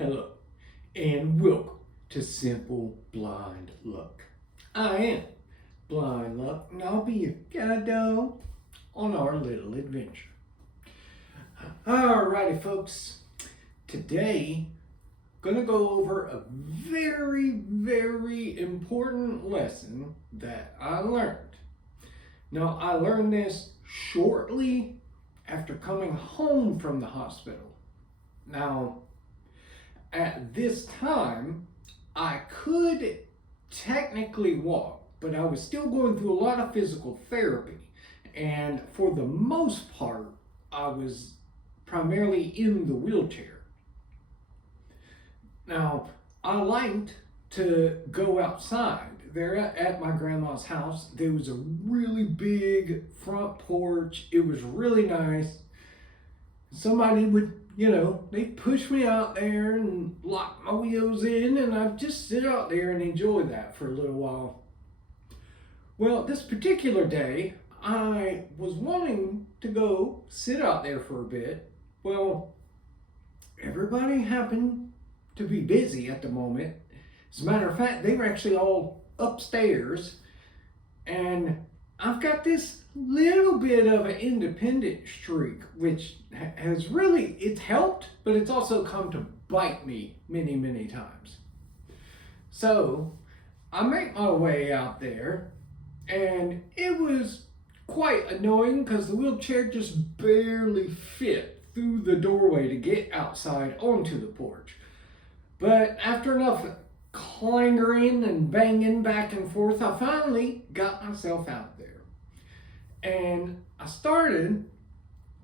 Hello, and welcome to Simple Blind Luck. I am Blind Luck, and I'll be your guide dog on our little adventure. Alrighty, folks. Today, gonna go over a very important lesson that I learned. Now, I learned this shortly after coming home from the hospital. Now, at this time, I could technically walk, but I was still going through a lot of physical therapy. And for the most part, I was primarily in the wheelchair. Now, I liked to go outside. There at my grandma's house, there was a really big front porch. It was really nice. Somebody would, they'd push me out there and lock my wheels in, and I'd just sit out there and enjoy that for a little while. Well, this particular day, I was wanting to go sit out there for a bit. Well, everybody happened to be busy at the moment. As a matter of fact, they were actually all upstairs, and I've got this little bit of an independent streak, which has really, it's helped, but it's also come to bite me many times. So I make my way out there, and it was quite annoying because the wheelchair just barely fit through the doorway to get outside onto the porch. But after enough clangering and banging back and forth, I finally got myself out there. And I started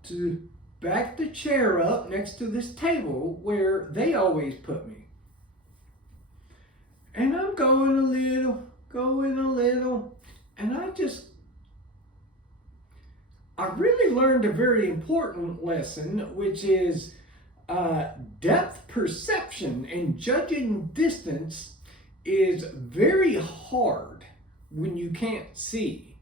to back the chair up next to this table where they always put me. And I'm going a little, and I really learned a very important lesson, which is depth perception and judging distance is very hard when you can't see.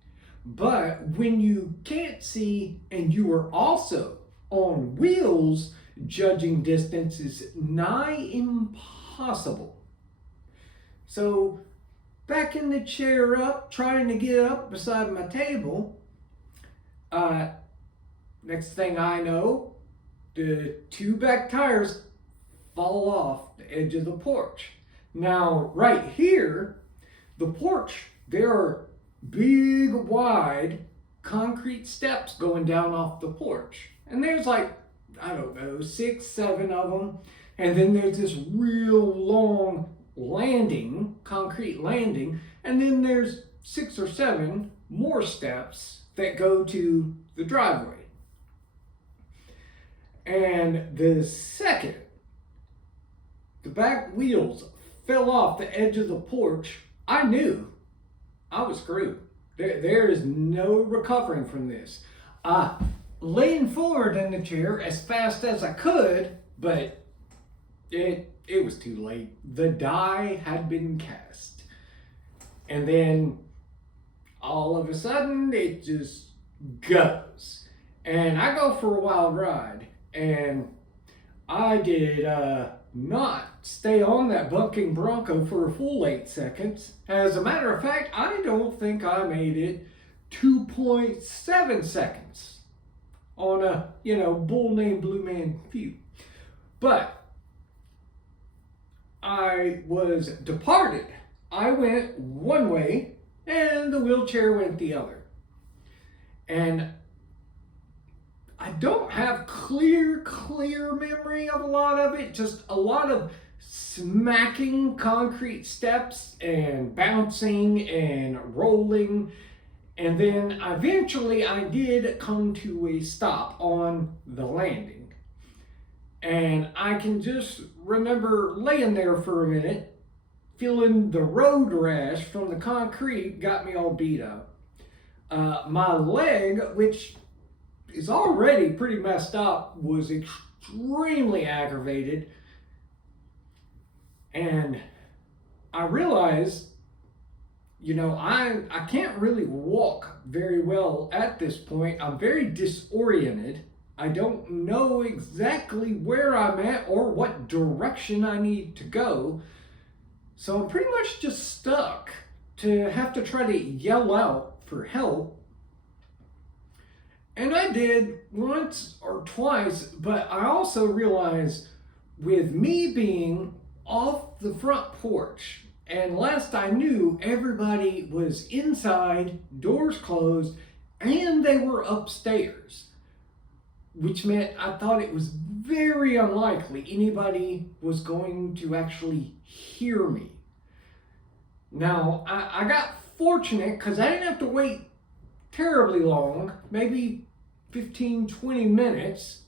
But when you can't see and you are also on wheels, judging distance is nigh impossible. So backing the chair up, trying to get up beside my table, next thing I know, the two back tires fall off the edge of the porch. Now, right here, the porch, there are big, wide concrete steps going down off the porch. And there's like, 6, 7 of them. And then there's this real long landing, concrete landing. And then there's 6 or 7 more steps that go to the driveway. And the second the back wheels fell off the edge of the porch, I knew I was screwed. There is no recovering from this. I leaned forward in the chair as fast as I could, but it was too late. The die had been cast. And then all of a sudden it just goes. And I go for a wild ride, and I did not stay on that bucking bronco for a full 8 seconds. As a matter of fact, I don't think I made it 2.7 seconds on a, bull named Blue Man Feud. But I was departed. I went one way and the wheelchair went the other. And I don't have clear memory of a lot of it, just a lot of smacking concrete steps and bouncing and rolling. And then eventually I did come to a stop on the landing. And I can just remember laying there for a minute, feeling the road rash from the concrete got me all beat up. My leg, which is already pretty messed up, was extremely aggravated. And I realized, I can't really walk very well at this point. I'm very disoriented. I don't know exactly where I'm at or what direction I need to go. So I'm pretty much just stuck to have to try to yell out for help. And I did once or twice, but I also realized with me being off the front porch, and last I knew, everybody was inside, doors closed, and they were upstairs, which meant I thought it was very unlikely anybody was going to actually hear me. Now, I got fortunate because I didn't have to wait terribly long, maybe 15, 20 minutes,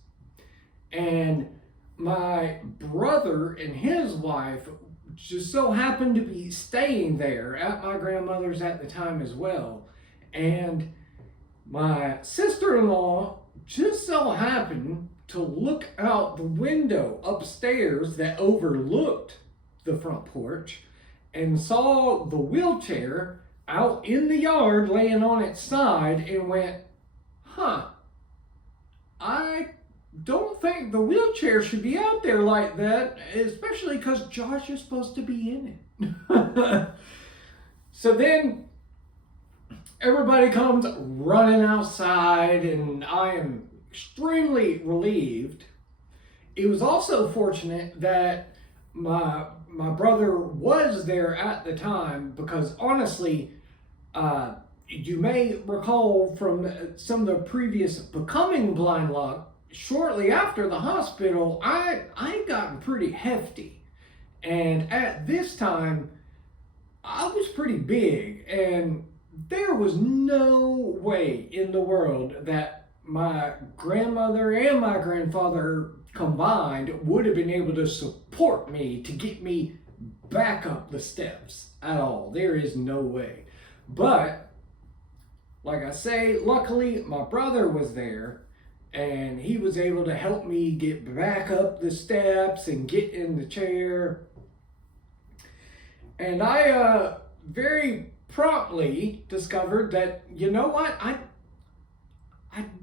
and my brother and his wife just so happened to be staying there at my grandmother's at the time as well. And my sister-in-law just so happened to look out the window upstairs that overlooked the front porch and saw the wheelchair out in the yard laying on its side and went, huh, I don't think the wheelchair should be out there like that, especially because Josh is supposed to be in it. So then everybody comes running outside, and I am extremely relieved. It was also fortunate that my brother was there at the time, because honestly, you may recall from some of the previous Becoming Blind Luck, shortly after the hospital, I'd gotten pretty hefty. And at this time, I was pretty big, and there was no way in the world that my grandmother and my grandfather combined would have been able to support me to get me back up the steps at all. There is no way. But, like I say, luckily my brother was there, and he was able to help me get back up the steps and get in the chair. And I very promptly discovered that, you know what, I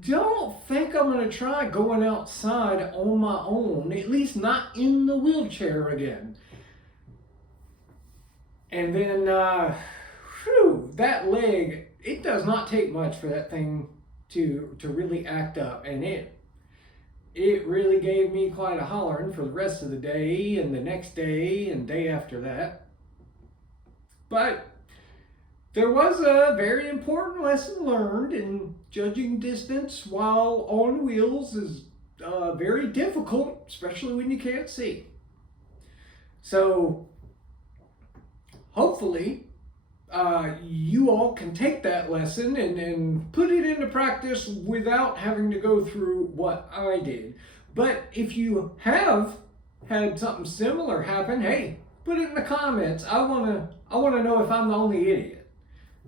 don't think I'm going to try going outside on my own, at least not in the wheelchair again. And then, that leg, it does not take much for that thing to really act up, and it really gave me quite a hollering for the rest of the day and the next day and day after that. But there was a very important lesson learned, and judging distance while on wheels is very difficult, especially when you can't see. So hopefully you all can take that lesson and put it into practice without having to go through what I did. But if you have had something similar happen, hey, put it in the comments. I wanna know if I'm the only idiot.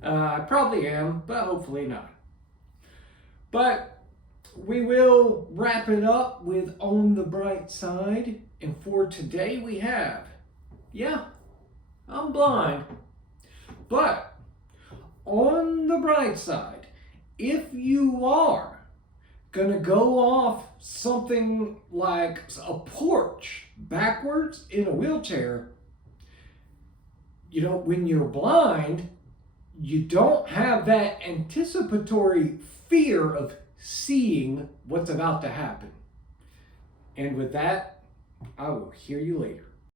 I probably am, but hopefully not. But we will wrap it up with On the Bright Side. And for today we have, yeah, I'm blind. But on the bright side, if you are going to go off something like a porch backwards in a wheelchair, you know, when you're blind, you don't have that anticipatory fear of seeing what's about to happen. And with that, I will hear you later.